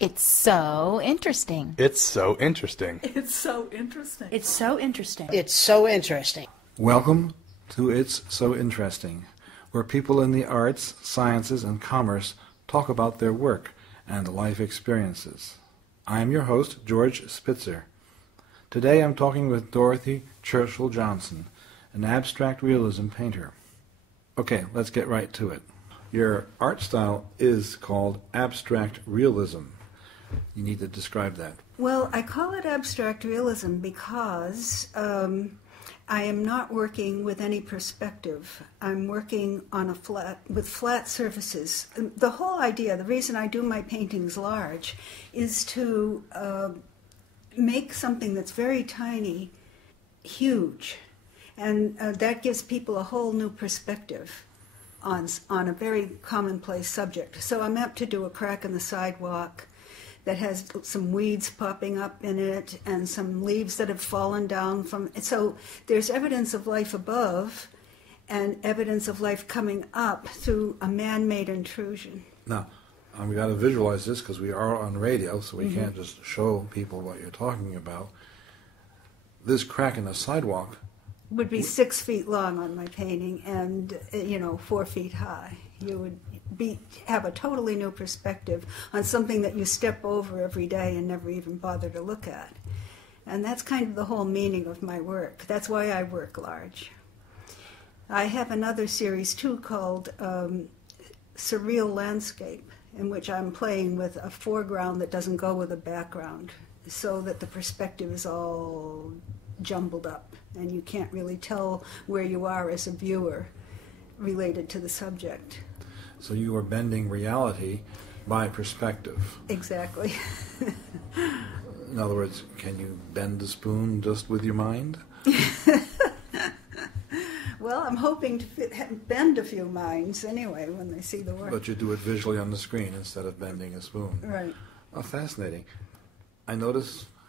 It's so interesting. It's so interesting. It's so interesting. It's so interesting. It's so interesting. Welcome to It's So Interesting, where people in the arts, sciences, and commerce talk about their work and life experiences. I am your host, George Spitzer. Today I'm talking with Dorothy Churchill-Johnson, an abstract realism painter. Okay, let's get right to it. Your art style is called abstract realism. You need to describe that. Well, I call it abstract realism because I am not working with any perspective. I'm working on with flat surfaces. The whole idea, the reason I do my paintings large, is to make something that's very tiny huge, and that gives people a whole new perspective on a very commonplace subject. So I'm apt to do a crack in the sidewalk that has some weeds popping up in it and some leaves that have fallen down from it. So there's evidence of life above and evidence of life coming up through a man-made intrusion. Now, we've got to visualize this because we are on radio, so we can't just show people what you're talking about. This crack in the sidewalk would be 6 feet long on my painting and, 4 feet high. You would have a totally new perspective on something that you step over every day and never even bother to look at. And that's kind of the whole meaning of my work. That's why I work large. I have another series, too, called Surreal Landscape, in which I'm playing with a foreground that doesn't go with a background, so that the perspective is all jumbled up, and you can't really tell where you are as a viewer related to the subject. So you are bending reality by perspective. Exactly. In other words, can you bend a spoon just with your mind? Well, I'm hoping to bend a few minds anyway when they see the work. But you do it visually on the screen instead of bending a spoon. Right. Oh, fascinating. I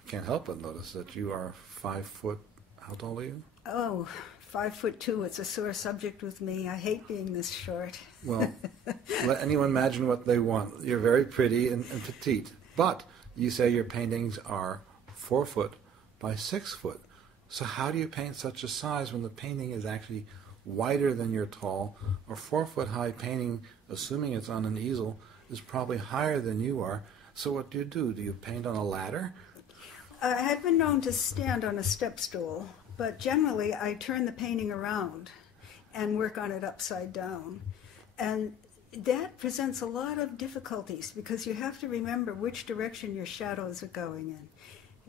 can't help but notice that you are 5 foot. How tall are you? Oh, 5'2". It's a sore subject with me. I hate being this short. Well, let anyone imagine what they want. You're very pretty and petite, but you say your paintings are 4 foot by 6 foot. So how do you paint such a size when the painting is actually wider than you're tall? Or 4 foot high painting, assuming it's on an easel, is probably higher than you are. So what do? Do you paint on a ladder? I have been known to stand on a step stool, but generally I turn the painting around and work on it upside down. And that presents a lot of difficulties because you have to remember which direction your shadows are going in.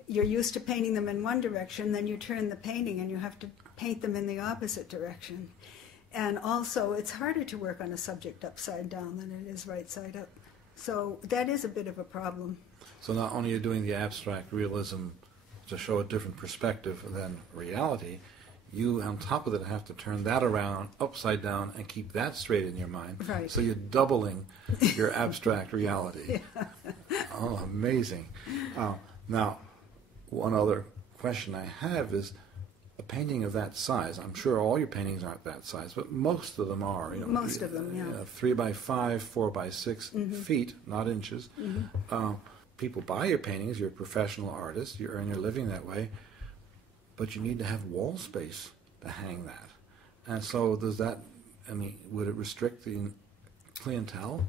You're used to painting them in one direction, then you turn the painting and you have to paint them in the opposite direction. And also, it's harder to work on a subject upside down than it is right side up. So that is a bit of a problem. So not only are you doing the abstract realism to show a different perspective than reality, you on top of it have to turn that around upside down and keep that straight in your mind. Right. So you're doubling your abstract reality. Yeah. Oh, amazing. Now, one other question I have is, a painting of that size, I'm sure all your paintings aren't that size, but most of them are. Most of them, yeah. 3 by 5, 4 by 6 feet, not inches. People buy your paintings, you're a professional artist, you earn your living that way, but you need to have wall space to hang that. And so would it restrict the clientele?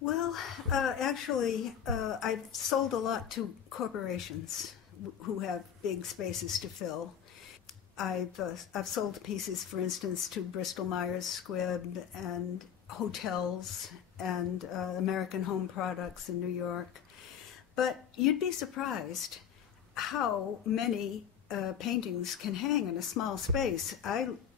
Well, actually, I've sold a lot to corporations who have big spaces to fill. I've sold pieces, for instance, to Bristol Myers Squibb and hotels and American Home Products in New York. But you'd be surprised how many paintings can hang in a small space.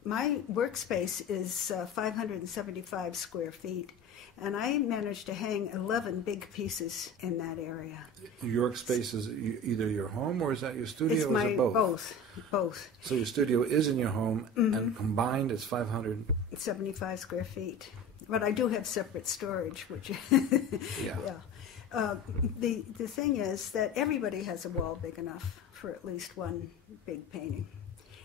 My workspace is 575 square feet, and I managed to hang 11 big pieces in that area. Your workspace is either your home, or is that your studio, it's or is it both? Both. So your studio is in your home, and combined it's 575 square feet. But I do have separate storage, which yeah. The thing is that everybody has a wall big enough for at least one big painting.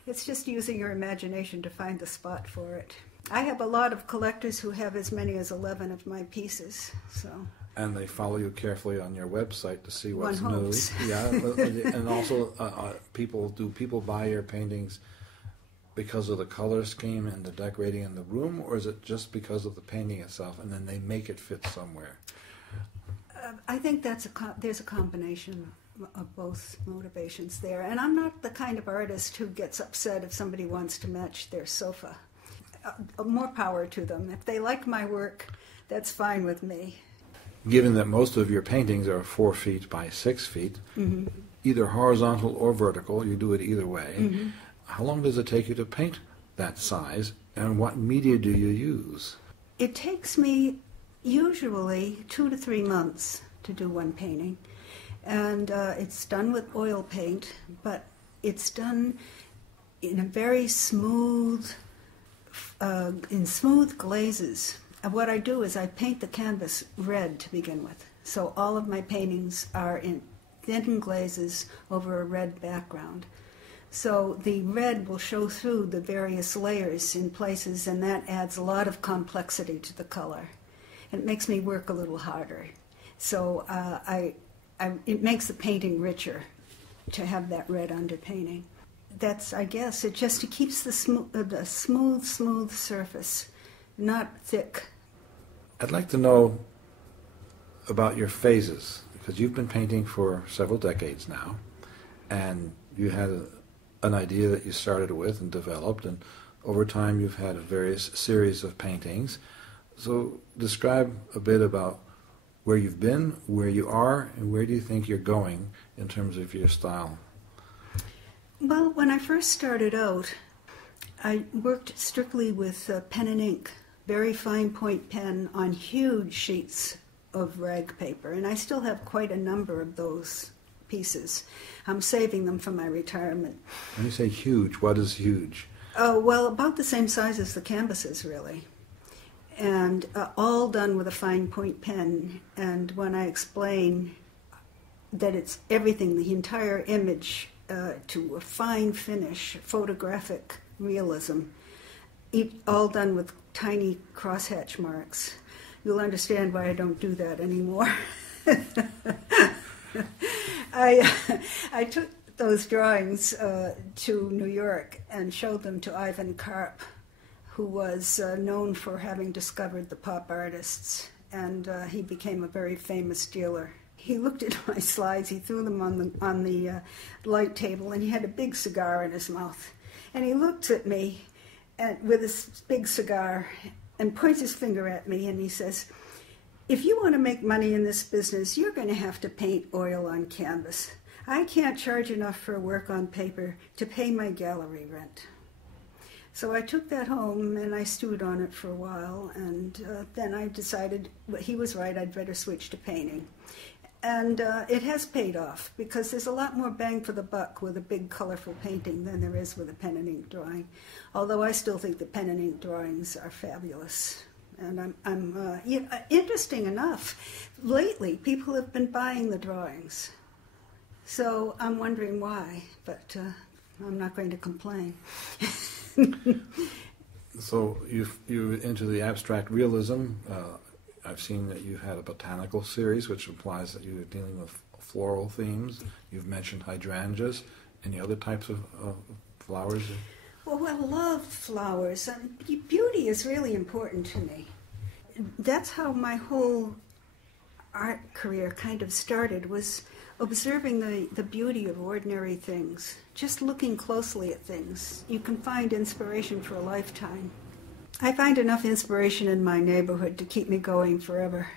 It's just using your imagination to find the spot for it. I have a lot of collectors who have as many as 11 of my pieces. So And they follow you carefully on your website to see what's One new. hopes. Yeah, and also people buy your paintings because of the color scheme and the decorating in the room, or is it just because of the painting itself, and then they make it fit somewhere? I think there's a combination of both motivations there. And I'm not the kind of artist who gets upset if somebody wants to match their sofa. More power to them. If they like my work, that's fine with me. Given that most of your paintings are 4 feet by 6 feet, either horizontal or vertical, you do it either way. How long does it take you to paint that size, and what media do you use? It takes me usually 2 to 3 months to do one painting. And it's done with oil paint, but it's done in a very smooth, in smooth glazes. And what I do is I paint the canvas red to begin with. So all of my paintings are in thin glazes over a red background. So the red will show through the various layers in places, and that adds a lot of complexity to the color. It makes me work a little harder. So it makes the painting richer to have that red underpainting. That's, I guess, it just keeps the smooth surface, not thick. I'd like to know about your phases, because you've been painting for several decades now, and you had an idea that you started with and developed, and over time you've had a various series of paintings. So describe a bit about where you've been, where you are, and where do you think you're going in terms of your style? Well, when I first started out, I worked strictly with pen and ink, very fine point pen on huge sheets of rag paper, and I still have quite a number of those pieces. I'm saving them for my retirement. When you say huge, what is huge? Oh, well, about the same size as the canvases, really. And all done with a fine point pen. And when I explain that it's everything, the entire image, to a fine finish, photographic realism, all done with tiny crosshatch marks, you'll understand why I don't do that anymore. I took those drawings to New York and showed them to Ivan Karp, who was known for having discovered the pop artists, and he became a very famous dealer. He looked at my slides, he threw them on the light table, and he had a big cigar in his mouth. And he looked at me with his big cigar and points his finger at me, and he says, "If you want to make money in this business, you're going to have to paint oil on canvas. I can't charge enough for work on paper to pay my gallery rent." So I took that home and I stewed on it for a while, and then I decided he was right, I'd better switch to painting. And it has paid off, because there's a lot more bang for the buck with a big colorful painting than there is with a pen and ink drawing. Although I still think the pen and ink drawings are fabulous. And interesting enough, lately people have been buying the drawings. So I'm wondering why, but I'm not going to complain. So you're into the abstract realism. I've seen that you've had a botanical series, which implies that you're dealing with floral themes. You've mentioned hydrangeas. Any other types of flowers? Well, I love flowers. Beauty is really important to me. That's how my whole art career kind of started, was observing the beauty of ordinary things, just looking closely at things. You can find inspiration for a lifetime. I find enough inspiration in my neighborhood to keep me going forever.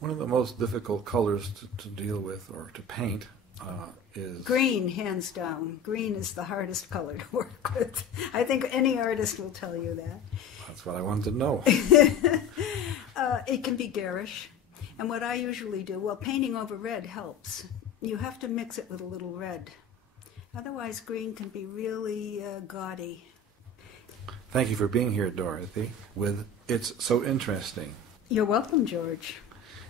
One of the most difficult colors to deal with or to paint is... Green, hands down. Green is the hardest color to work with. I think any artist will tell you that. That's what I wanted to know. It can be garish. And what I usually do, well, painting over red helps. You have to mix it with a little red. Otherwise, green can be really gaudy. Thank you for being here, Dorothy, with It's So Interesting. You're welcome, George.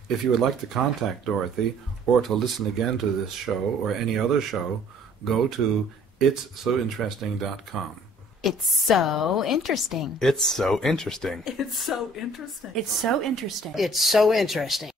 If you would like to contact Dorothy or to listen again to this show or any other show, go to itssointeresting.com. It's so interesting. It's so interesting. It's so interesting. It's so interesting. It's so interesting.